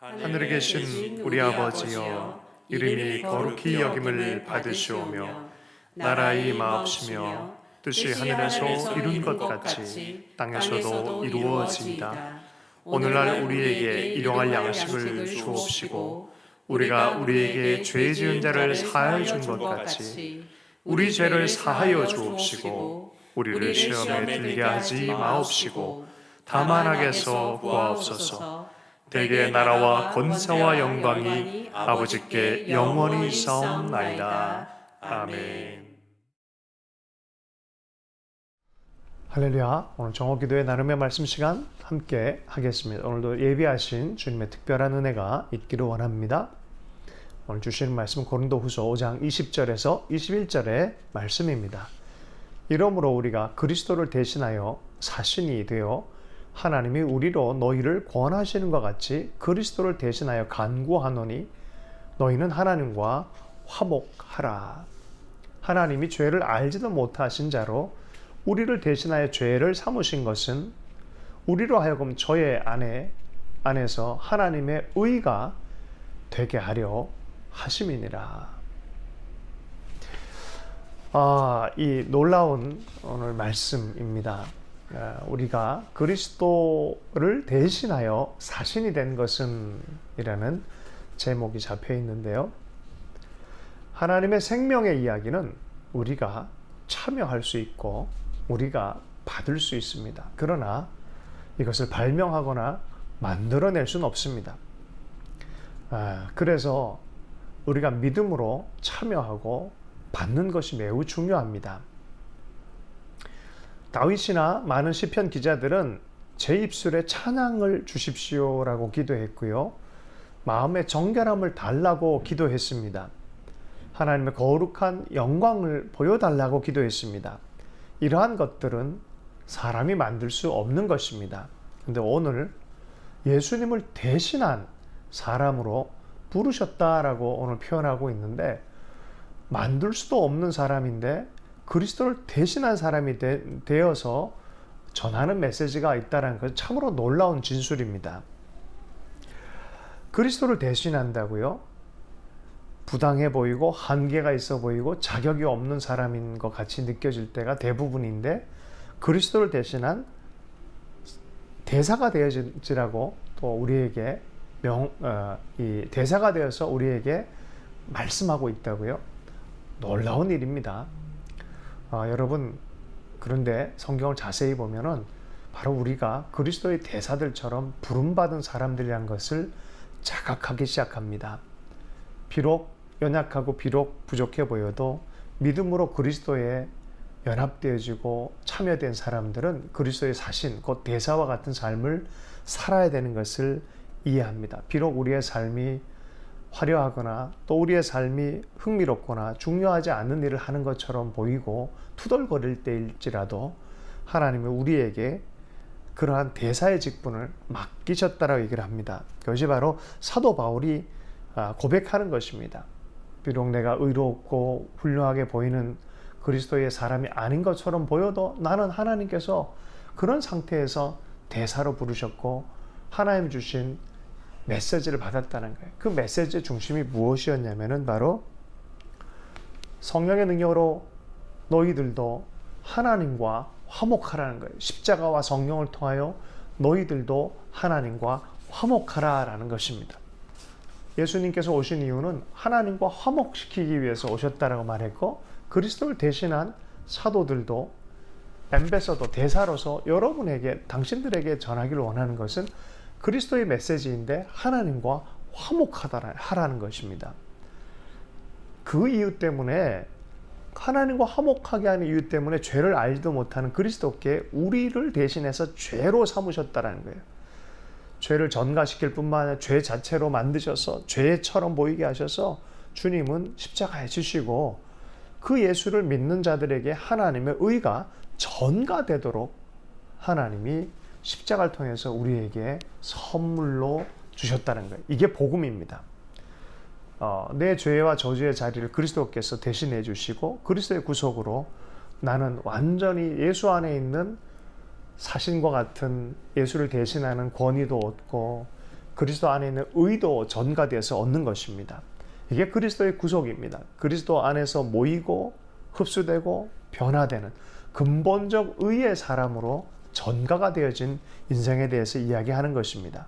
하늘에 계신 우리 아버지여, 이름이 거룩히 여김을 받으시오며 나라의 마옵시며 뜻이 하늘에서 이룬 것 같이 땅에서도 이루어진다. 오늘날 우리에게 일용할 양식을 주옵시고 우리가 우리에게 죄 지은 자를 사하여 준 것 같이 우리 죄를 사하여 주옵시고 우리를 시험에 들게 하지 마옵시고 다만 악에서 구하옵소서. 대개 나라와 권세와 영광이 아버지께 영원히 있사옵나이다. 아멘. 할렐루야. 오늘 정오기도의 나름의 말씀 시간 함께 하겠습니다. 오늘도 예비하신 주님의 특별한 은혜가 있기를 원합니다. 오늘 주시는 말씀 고린도후서 5장 20절에서 21절의 말씀입니다. 이러므로 우리가 그리스도를 대신하여 사신이 되어 하나님이 우리로 너희를 권하시는 것 같이 그리스도를 대신하여 간구하노니 너희는 하나님과 화목하라. 하나님이 죄를 알지도 못하신 자로 우리를 대신하여 죄를 삼으신 것은 우리로 하여금 저의 안에서 하나님의 의가 되게 하려 하심이니라. 이 놀라운 오늘 말씀입니다. 우리가 그리스도를 대신하여 사신이 된 것은 이라는 제목이 잡혀 있는데요. 하나님의 생명의 이야기는 우리가 참여할 수 있고 우리가 받을 수 있습니다. 그러나 이것을 발명하거나 만들어낼 수는 없습니다. 그래서 우리가 믿음으로 참여하고 받는 것이 매우 중요합니다. 다윗이나 많은 시편 기자들은 제 입술에 찬양을 주십시오라고 기도했고요. 마음의 정결함을 달라고 기도했습니다. 하나님의 거룩한 영광을 보여달라고 기도했습니다. 이러한 것들은 사람이 만들 수 없는 것입니다. 그런데 오늘 예수님을 대신한 사람으로 부르셨다라고 오늘 표현하고 있는데 만들 수도 없는 사람인데 그리스도를 대신한 사람이 되어서 전하는 메시지가 있다는 것은 참으로 놀라운 진술입니다. 그리스도를 대신한다고요? 부당해 보이고 한계가 있어 보이고 자격이 없는 사람인 것 같이 느껴질 때가 대부분인데 그리스도를 대신한 대사가 되어지라고 또 우리에게 이 대사가 되어서 우리에게 말씀하고 있다고요? 놀라운 일입니다. 여러분, 그런데 성경을 자세히 보면은 바로 우리가 그리스도의 대사들처럼 부름받은 사람들이란 것을 자각하기 시작합니다. 비록 연약하고 비록 부족해 보여도 믿음으로 그리스도에 연합되어지고 참여된 사람들은 그리스도의 사신, 곧 대사와 같은 삶을 살아야 되는 것을 이해합니다. 비록 우리의 삶이 화려하거나 또 우리의 삶이 흥미롭거나 중요하지 않은 일을 하는 것처럼 보이고 투덜거릴 때일지라도 하나님은 우리에게 그러한 대사의 직분을 맡기셨다라고 얘기를 합니다. 그것이 바로 사도 바울이 고백하는 것입니다. 비록 내가 의롭고 훌륭하게 보이는 그리스도의 사람이 아닌 것처럼 보여도 나는 하나님께서 그런 상태에서 대사로 부르셨고 하나님 주신 메시지를 받았다는 거예요. 그 메시지의 중심이 무엇이었냐면은 바로 성령의 능력으로 너희들도 하나님과 화목하라는 거예요. 십자가와 성령을 통하여 너희들도 하나님과 화목하라라는 것입니다. 예수님께서 오신 이유는 하나님과 화목시키기 위해서 오셨다라고 말했고 그리스도를 대신한 사도들도 엠베서더 대사로서 여러분에게 당신들에게 전하기를 원하는 것은 그리스도의 메시지인데 하나님과 화목하라는 것입니다. 그 이유 때문에 하나님과 화목하게 하는 이유 때문에 죄를 알지도 못하는 그리스도께 우리를 대신해서 죄로 삼으셨다는 거예요. 죄를 전가시킬 뿐만 아니라 죄 자체로 만드셔서 죄처럼 보이게 하셔서 주님은 십자가에 지시고 그 예수를 믿는 자들에게 하나님의 의가 전가되도록 하나님이 십자가를 통해서 우리에게 선물로 주셨다는 거예요. 이게 복음입니다. 내 죄와 저주의 자리를 그리스도께서 대신해 주시고 그리스도의 구속으로 나는 완전히 예수 안에 있는 사신과 같은 예수를 대신하는 권위도 얻고 그리스도 안에 있는 의도 전가되어서 얻는 것입니다. 이게 그리스도의 구속입니다. 그리스도 안에서 모이고 흡수되고 변화되는 근본적 의의 사람으로 전가가 되어진 인생에 대해서 이야기하는 것입니다.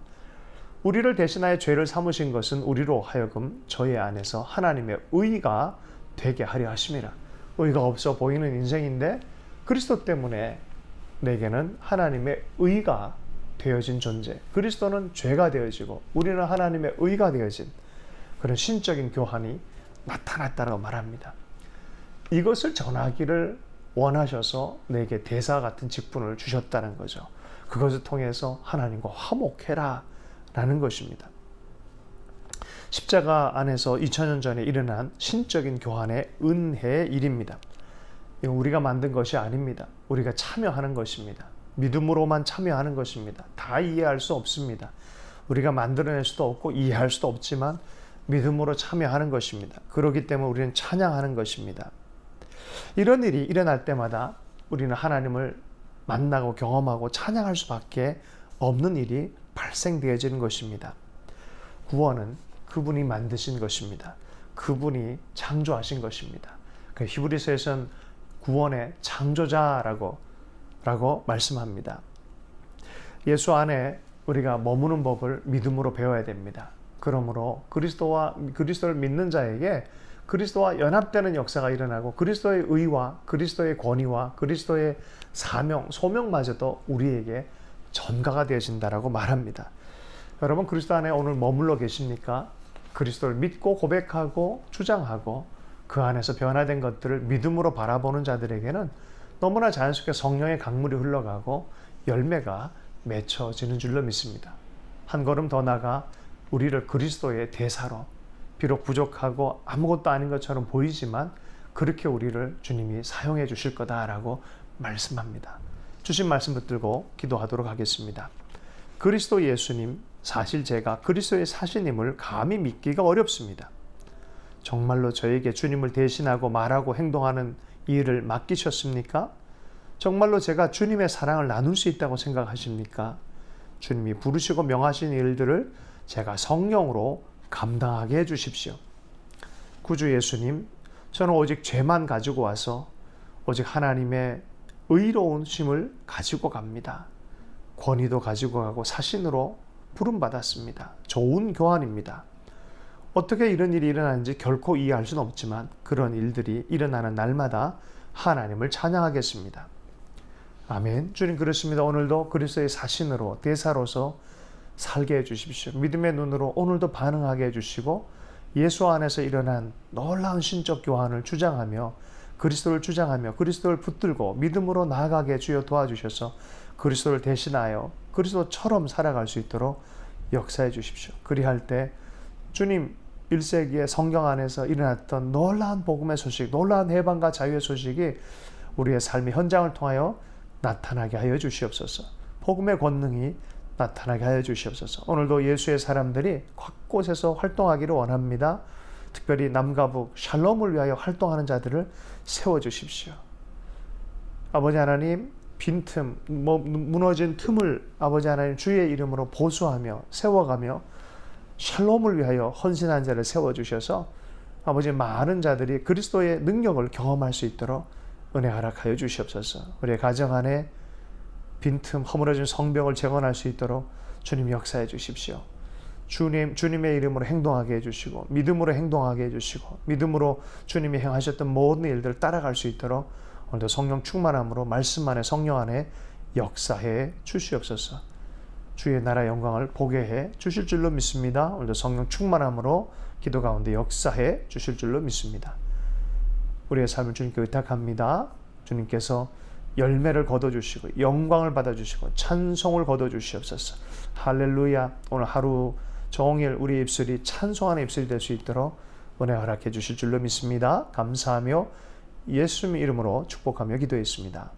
우리를 대신하여 죄를 삼으신 것은 우리로 하여금 저희 안에서 하나님의 의가 되게 하려 하심이라. 의가 없어 보이는 인생인데 그리스도 때문에 내게는 하나님의 의가 되어진 존재, 그리스도는 죄가 되어지고 우리는 하나님의 의가 되어진 그런 신적인 교환이 나타났다고 말합니다. 이것을 전하기를 원하셔서 내게 대사 같은 직분을 주셨다는 거죠. 그것을 통해서 하나님과 화목해라 라는 것입니다. 십자가 안에서 2000년 전에 일어난 신적인 교환의 은혜의 일입니다. 이건 우리가 만든 것이 아닙니다. 우리가 참여하는 것입니다. 믿음으로만 참여하는 것입니다. 다 이해할 수 없습니다. 우리가 만들어낼 수도 없고 이해할 수도 없지만 믿음으로 참여하는 것입니다. 그렇기 때문에 우리는 찬양하는 것입니다. 이런 일이 일어날 때마다 우리는 하나님을 만나고 경험하고 찬양할 수밖에 없는 일이 발생되어지는 것입니다. 구원은 그분이 만드신 것입니다. 그분이 창조하신 것입니다. 히브리서에서는 구원의 창조자라고 말씀합니다. 예수 안에 우리가 머무는 법을 믿음으로 배워야 됩니다. 그러므로 그리스도를 믿는 자에게 그리스도와 연합되는 역사가 일어나고 그리스도의 의와 그리스도의 권위와 그리스도의 사명, 소명마저도 우리에게 전가가 되어진다라고 말합니다. 여러분 그리스도 안에 오늘 머물러 계십니까? 그리스도를 믿고 고백하고 주장하고 그 안에서 변화된 것들을 믿음으로 바라보는 자들에게는 너무나 자연스럽게 성령의 강물이 흘러가고 열매가 맺혀지는 줄로 믿습니다. 한 걸음 더 나아가 우리를 그리스도의 대사로, 비록 부족하고 아무것도 아닌 것처럼 보이지만 그렇게 우리를 주님이 사용해 주실 거다라고 말씀합니다. 주신 말씀 붙들고 기도하도록 하겠습니다. 그리스도 예수님, 사실 제가 그리스도의 사신임을 감히 믿기가 어렵습니다. 정말로 저에게 주님을 대신하고 말하고 행동하는 이 일을 맡기셨습니까? 정말로 제가 주님의 사랑을 나눌 수 있다고 생각하십니까? 주님이 부르시고 명하신 일들을 제가 성령으로 감당하게 해주십시오. 구주 예수님, 저는 오직 죄만 가지고 와서 오직 하나님의 의로운 심을 가지고 갑니다. 권위도 가지고 가고 사신으로 부름받았습니다. 좋은 교환입니다. 어떻게 이런 일이 일어나는지 결코 이해할 수는 없지만 그런 일들이 일어나는 날마다 하나님을 찬양하겠습니다. 아멘. 주님 그렇습니다. 오늘도 그리스도의 사신으로 대사로서 살게 해주십시오. 믿음의 눈으로 오늘도 반응하게 해주시고 예수 안에서 일어난 놀라운 신적 교환을 주장하며 그리스도를 주장하며 그리스도를 붙들고 믿음으로 나아가게 주여 도와주셔서 그리스도를 대신하여 그리스도처럼 살아갈 수 있도록 역사해 주십시오. 그리할 때 주님 1세기에 성경 안에서 일어났던 놀라운 복음의 소식, 놀라운 해방과 자유의 소식이 우리의 삶의 현장을 통하여 나타나게 하여 주시옵소서. 복음의 권능이 나타나게 하여 주시옵소서. 오늘도 예수의 사람들이 곳곳에서 활동하기를 원합니다. 특별히 남과 북 샬롬을 위하여 활동하는 자들을 세워주십시오. 아버지 하나님, 빈틈, 무너진 틈을 아버지 하나님 주의 이름으로 보수하며 세워가며 샬롬을 위하여 헌신한 자를 세워주셔서 아버지 많은 자들이 그리스도의 능력을 경험할 수 있도록 은혜 허락하여 주시옵소서. 우리의 가정 안에 빈틈, 허물어진 성벽을 재건할 수 있도록 주님 역사해 주십시오. 주님의 이름으로 행동하게 해주시고 믿음으로 행동하게 해주시고 믿음으로 주님이 행하셨던 모든 일들을 따라갈 수 있도록 오늘도 성령 충만함으로 말씀 안에 성령 안에 역사해 주시옵소서. 주의 나라 영광을 보게 해 주실 줄로 믿습니다. 오늘도 성령 충만함으로 기도 가운데 역사해 주실 줄로 믿습니다. 우리의 삶을 주님께 의탁합니다. 주님께서 열매를 거둬주시고 영광을 받아주시고 찬송을 거둬주시옵소서. 할렐루야. 오늘 하루 종일 우리 입술이 찬송하는 입술이 될 수 있도록 은혜 허락해 주실 줄로 믿습니다. 감사하며 예수님 이름으로 축복하며 기도했습니다.